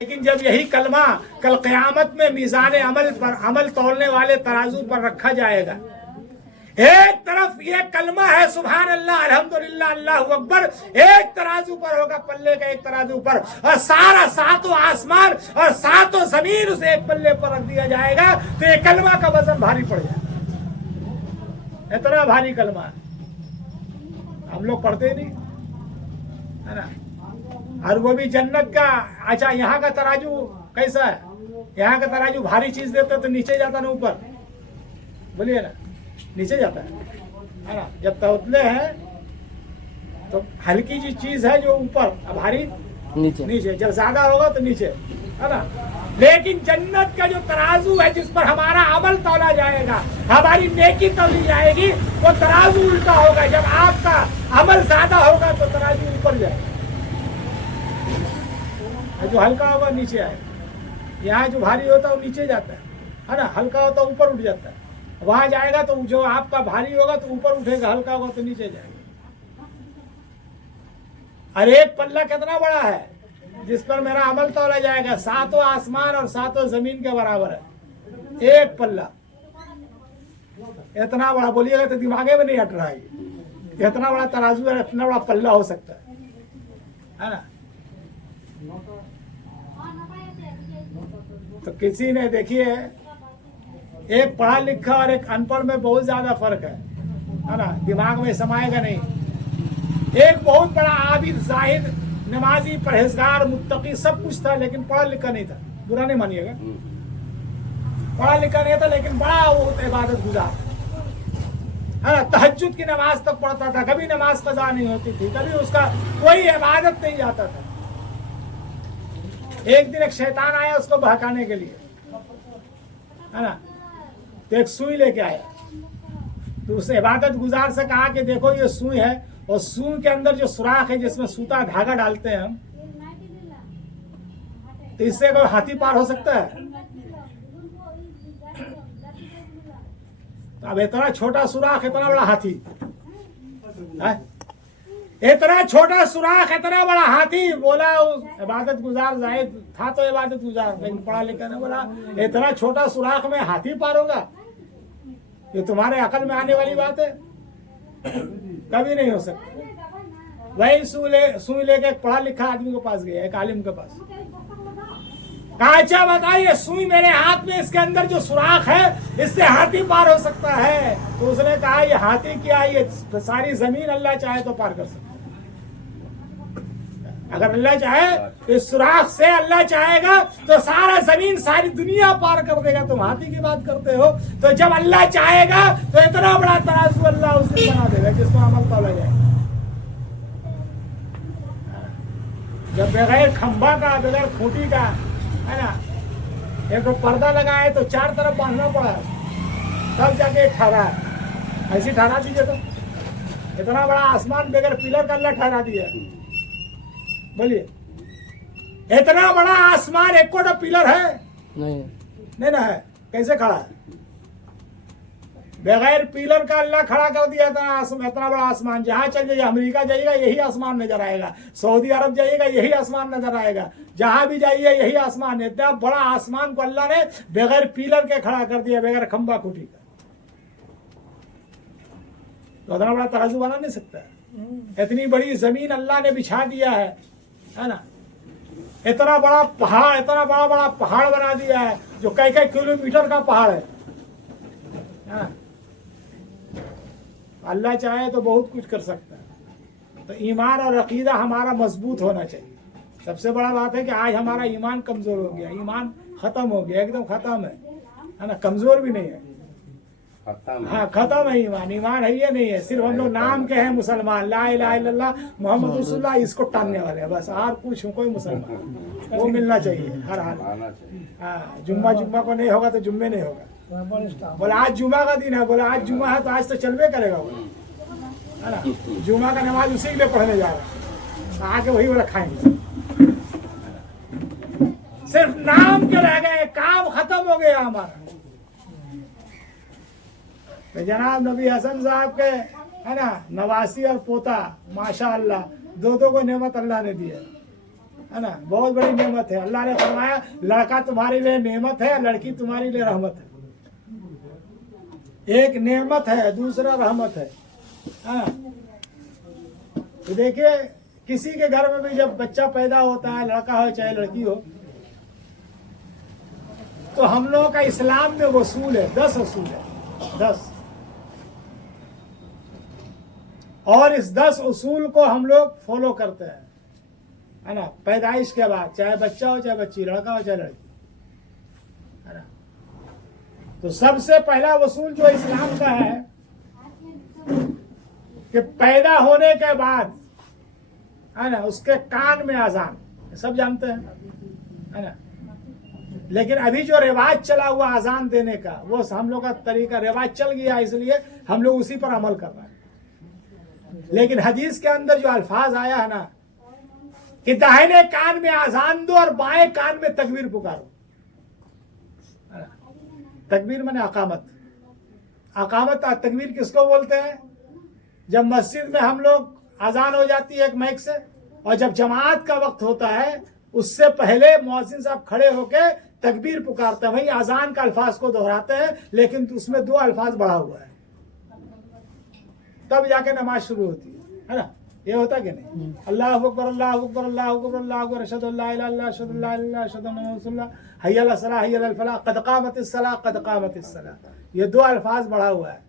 लेकिन जब यही कलमा कल क़यामत में मीज़ान अमल पर अमल तौलने वाले तराजू पर रखा जाएगा, एक तरफ ये कलमा है सुभान अल्लाह अल्हम्दुलिल्लाह अल्लाहु अकबर, एक तराजू पर होगा पल्ले का एक तराजू पर, और सारा सातों आसमान और सातों जमीन उसे एक पल्ले पर रख दिया जाएगा, तो ये कलमा का वजन भारी पड़ जाएगा। इतना भारी कलमा है, हम लोग पढ़ते नहीं है ना। और वो भी जन्नत का। अच्छा, यहाँ का तराजू कैसा है? यहाँ का तराजू भारी चीज देते तो नीचे जाता ना ऊपर, बोलिए ना, नीचे जाता है ना। जब तौतले हैं तो हल्की जी चीज है जो ऊपर, भारी नीचे। जब ज्यादा होगा तो नीचे, है ना। लेकिन जन्नत का जो तराजू है जिस पर हमारा अमल तौला जाएगा, हमारी नेकी तौली जाएगी, वो तराजू उल्टा होगा। जब आपका अमल ज्यादा होगा तो तराजू ऊपर जाएगा, जो हल्का होगा नीचे आएगा। यहाँ जो भारी होता है वो नीचे जाता है ना, हल्का होता है ऊपर उठ जाता है। वहां जाएगा तो जो आपका भारी होगा तो ऊपर उठेगा, हल्का होगा तो नीचे जाएगा। और एक पल्ला कितना बड़ा है जिस पर मेरा अमल तौला जाएगा, सातों आसमान और सातों जमीन के बराबर है एक पल्ला। इतना बड़ा बोलिएगा तो दिमागे में नहीं हट रहा है, इतना बड़ा तराजू है, इतना बड़ा पल्ला हो सकता है ना। तो किसी ने, देखिए, एक पढ़ा लिखा और एक अनपढ़ में बहुत ज्यादा फर्क है ना, दिमाग में समाएगा नहीं। एक बहुत बड़ा आबिद, जाहिद, नमाजी, परहेजगार, मुत्तकी सब कुछ था, लेकिन पढ़ा लिखा नहीं था। बुरा नहीं मानिएगा, पढ़ा लिखा नहीं था लेकिन बड़ा वो इबादत गुजार है ना। तहज्जुद की नमाज तक पढ़ता था, कभी नमाज कज़ा नहीं होती थी, कभी उसका कोई इबादत नहीं जाता था। एक दिन एक शैतान आया उसको बहकाने के लिए, है ना। तो एक सुई लेके आया, तो उस इबादत गुजार से कहा कि देखो ये सुई है, और सुई के अंदर जो सुराख है जिसमें सूता धागा डालते हैं हम, तो इससे कोई हाथी पार हो सकता है? तो अब इतना छोटा सुराख, इतना बड़ा हाथी है? इतना छोटा सुराख, इतना बड़ा हाथी। बोला इबादत गुजार जाहिद था तो इबादत गुजार, लेकिन पढ़ा लिखा ने बोला इतना छोटा सुराख में हाथी पार होगा? ये तुम्हारे अकल में आने वाली बात है? कभी नहीं हो सकता। वही सुई लेके एक पढ़ा लिखा आदमी के पास गया, एक आलिम के पास। कहा अच्छा बताइए, सुई मेरे हाथ में, इसके अंदर जो सुराख है इससे हाथी पार हो सकता है? तो उसने कहा ये हाथी क्या, ये सारी जमीन अल्लाह चाहे तो पार कर सकता है। अगर अल्लाह चाहे तो इस सुराख से, अल्लाह चाहेगा तो सारा जमीन, सारी दुनिया पार कर देगा। तुम हाथी की बात करते हो? तो जब अल्लाह चाहेगा तो इतना बड़ा तराजू अल्लाह उस दिन बना देगा जिसको अमल तौला जाएगा। जब बगैर खंभा का, बगैर खूंटी का, है ना, एक तो पर्दा लगाए तो चार तरफ बांधना पड़ा, तब जाके ठहरा है। ऐसी ठहरा दीजिए तो इतना बड़ा आसमान बगैर पिलर का अल्लाह ठहरा दिया। बोलिए, इतना बड़ा आसमान एक कोटा पिलर है नहीं ना है, कैसे खड़ा है? बगैर पिलर का अल्लाह खड़ा कर दिया था। इतना बड़ा आसमान, जहां चल जाइए, अमेरिका जाइएगा यही आसमान नजर आएगा, सऊदी अरब जाइएगा यही आसमान नजर आएगा, जहां भी जाइए यही आसमान है। इतना बड़ा आसमान को अल्लाह ने बगैर पिलर के खड़ा कर दिया, बगैर खंबा खूंटी का। तो इतना बड़ा तराजू बना नहीं सकता। इतनी बड़ी जमीन अल्लाह ने बिछा दिया है ना। इतना बड़ा पहाड़, इतना बड़ा बड़ा पहाड़ बना दिया है जो कई कई किलोमीटर का पहाड़ है ना। अल्लाह चाहे तो बहुत कुछ कर सकता है। तो ईमान और अकीदा हमारा मजबूत होना चाहिए। सबसे बड़ा बात है कि आज हमारा ईमान कमजोर हो गया, ईमान खत्म हो गया, एकदम खत्म है ना, कमजोर भी नहीं है। हाँ, खत्म है ईमान। ईमान है ये नहीं है, सिर्फ हम लोग नाम के हैं मुसलमान, ला इलाहा इल्लल्लाह मोहम्मद रसूलुल्लाह, इसको टालने वाले हैं बस। और कुछ कोई मुसलमान वो मिलना चाहिए हर हाल। हाँ, जुम्मा को नहीं होगा तो जुम्मे नहीं होगा। बोला आज जुमा का दिन है, बोला आज जुमा है तो आज तो चलवे करेगा वो, है ना। जुमा का नमाज उसी के लिए पढ़ने जा रहा है, आके वही वाला खाएंगे। सिर्फ नाम के रह गए, काम खत्म हो गया हमारा। तो जनाब नबी हसन साहब के, है ना, नवासी और पोता, माशाअल्लाह, दो को नेमत अल्लाह ने दी है। है ना, बहुत बड़ी नेमत है। अल्लाह ने फरमाया लड़का तुम्हारे लिए नेमत है, लड़की तुम्हारे लिए रहमत है। एक नेमत है, दूसरा रहमत है। तो देखिए किसी के घर में भी जब बच्चा पैदा होता है, लड़का हो चाहे लड़की हो, तो हम लोगों का इस्लाम में वसूल है, 10 असूल है, 10। और इस 10 उसूल को हम लोग फॉलो करते हैं, है ना। पैदाइश के बाद चाहे बच्चा हो चाहे बच्ची, लड़का हो चाहे लड़की, है ना। तो सबसे पहला वसूल जो इस्लाम का है कि पैदा होने के बाद, है ना, उसके कान में अजान, सब जानते हैं, है ना। लेकिन अभी जो रिवाज चला हुआ अजान देने का, वो हम लोग का तरीका रिवाज चल गया, इसलिए हम लोग उसी पर अमल कर रहे हैं। लेकिन हदीस के अंदर जो अल्फाज आया है ना कि दाहिने कान में अजान दो और बाएं कान में तकबीर पुकारो। तकबीर माने अकामत। अकामत तकबीर किसको बोलते हैं? जब मस्जिद में हम लोग अजान हो जाती है एक माइक से, और जब जमात का वक्त होता है उससे पहले मुअज्जिन साहब खड़े होके तकबीर पुकारते हैं, वही अजान का अल्फाज को दोहराते हैं, लेकिन उसमें 2 अल्फाज बढ़ा हुआ है, तब जाके नमाज शुरू होती है ना। ये होता कि नहीं? अल्लाह अकबर अल्लाह अकबर अल्लाह अकबर अल्लाह अकबर अशहदु अल्ला इलाहा इल्लल्लाह अशहदु अल्ला इलाहा इल्लल्लाह अशहदु अन्ना मुहम्मदन रसूलुल्लाह हय्या अलस सलाह हय्या अलल फलाह क़द क़ामतिस सलाह क़द क़ामतिस सलाह। ये 2 अल्फाज बढ़ा हुआ है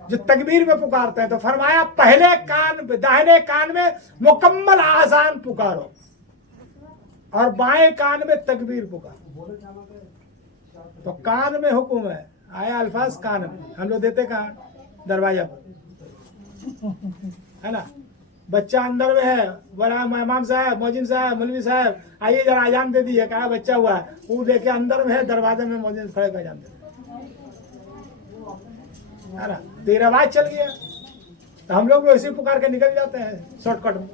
जो तकबीर में पुकारते हैं। तो फरमाया पहले कान पे, दाहिने कान में मुकम्मल आजान पुकारो और बाएं कान में तकबीर पुकारो। तो कान में हुक्म है, आया अल्फाज कान में, हम लोग देते कहाँ? दरवाजा पर, है ना। बच्चा अंदर में है, बड़ा इमाम साहब, मौजिन साहब, मौलवी साहब आइए जरा अजान दे दीजिए, कहा बच्चा हुआ है, वो देखे अंदर में है, दरवाजे में मौजिन खड़े कर अजान दे, है ना। तो ये रवाज चल गया, तो हम लोग भी वैसे पुकार के निकल जाते हैं शॉर्टकट में,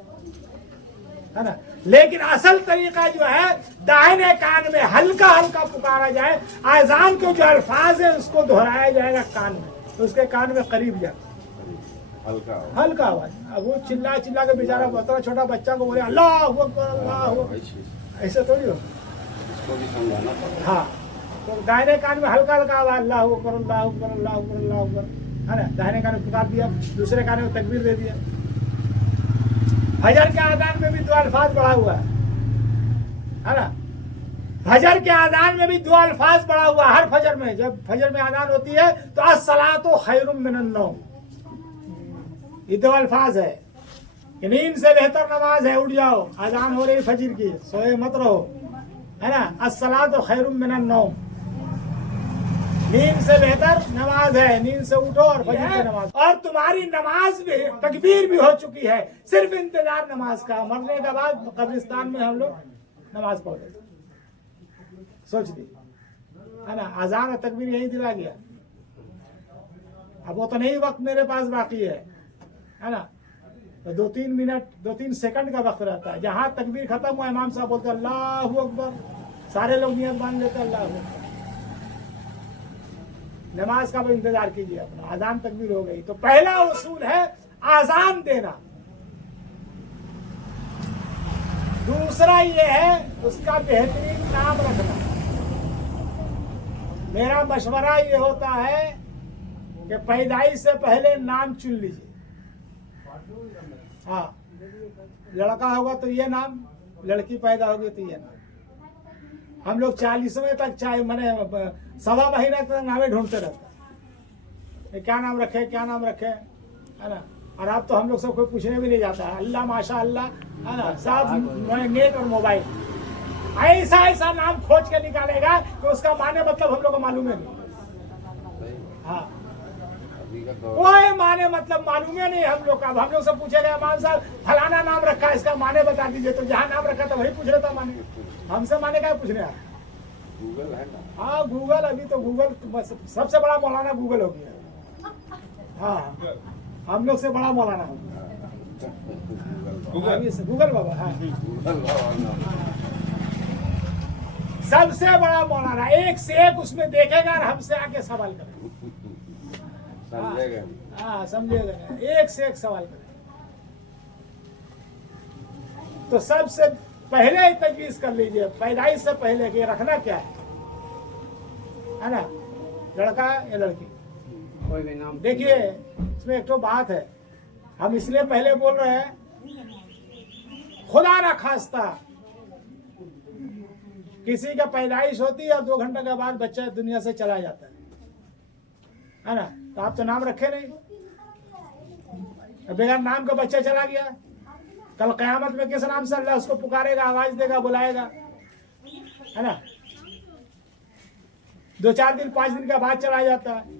है ना। लेकिन असल तरीका जो है दाहिने कान में हल्का हल्का पुकारा जाए, अजान के जो अल्फाज है उसको दोहराया जाएगा कान में, तो उसके कान में करीब जाए, हल्का आवाज। अब वो चिल्ला चिल्ला के बेचारा बता छोटा बच्चा को बोले अल्लाह अकबर अल्लाह, ऐसे थोड़ी हो। हाँ, तो दाहिने कान में हल्का हल्का आवाज अल्लाह अकबर अल्लाह अकबर अल्लाह अकबर अल्लाह अकबर, है ना। दाहिने कान में पुकार दिया, दूसरे कान में तकबीर दे दिया। फजर के आजान में भी 2 अल्फाज बढ़ा हुआ है ना। फजर के आजान में भी 2 अल्फाज बढ़ा हुआ है। हर फजर में जब फजर में आजान होती है तो अस्सलातु खैरुम मिनन नौम, ये 2 अल्फाज है कि नींद से बेहतर नमाज है, उठ जाओ, आजान हो रही फजर की, सोए मत रहो, है ना। अस्सलातु खैरुम मिनन नौम, नींद से बेहतर नमाज है, नींद से उठो और फजर की नमाज। और तुम्हारी नमाज भी, तकबीर भी हो चुकी है, सिर्फ इंतजार नमाज का। मरने के बाद कब्रिस्तान में हम लोग नमाज पढ़ लेते, सोच ली, है ना। अजान और तकबीर यही दिला गया। अब वो तो नहीं वक्त मेरे पास बाकी है ना। तो 2-3 मिनट 2-3 सेकंड का वक्त रहता है। जहां तकबीर खत्म हुआ इमाम साहब बोलते अल्लाहु अकबर, सारे लोग नियत मान लेते अल्लाह अकबर। नमाज का भी इंतजार कीजिए अपना, आजान तकबीर हो गई। तो पहला उसूल है आजान देना। दूसरा ये है उसका बेहतरीन नाम रखना। मेरा मशवरा ये होता है कि पैदाइश से पहले नाम चुन लीजिए। हाँ, लड़का होगा तो ये नाम, लड़की पैदा होगी तो ये नाम। हम लोग 40वें तक चाहे मैंने 1.25 महीना तक नामे ढूंढते रहते हैं, क्या नाम रखे क्या नाम रखे, है ना। और अब तो हम लोग सब कोई पूछने भी नहीं जाता है, अल्लाह माशा अल्लाह, है ना। साथ नेट और मोबाइल ऐसा ऐसा नाम खोज के निकालेगा कि उसका माने मतलब हम लोग को मालूम है नहीं। हाँ, कोई माने मतलब मालूम है नहीं हम लोग का। हम लोग से पूछेगा इमाम साहब फलाना नाम रखा है, इसका माने बता दीजिए, तो जहाँ नाम रखा था वही पूछ रहा था माने। हमसे माने क्या पूछने आप? गूगल है ना। हाँ, गूगल, अभी तो गूगल सबसे बड़ा मौलाना गूगल हो गया। हाँ, हम लोग से बड़ा मौलाना हो गूगल बाबा। हाँ, सबसे बड़ा मौलाना, एक से एक उसमें देखेगा और हमसे आके सवाल करेगा। समझेगा? हाँ, समझेगा, एक से एक सवाल करेगा। तो सबसे पहले ही तजवीज कर लीजिए, पैदाइश से पहले कि रखना क्या है ना, लड़का या लड़की। कोई भी नाम देखिए इसमें एक तो बात है, हम इसलिए पहले बोल रहे हैं, खुदा ना खास्ता किसी का पैदाइश होती है और 2 घंटे के बाद बच्चा दुनिया से चला जाता है ना, तो आप तो नाम रखे नहीं, बगैर नाम का बच्चा चला गया, कल कयामत में किस नाम से अल्लाह उसको पुकारेगा, आवाज देगा, बुलाएगा, है ना। 2-4 दिन 5 दिन के बाद चला जाता है।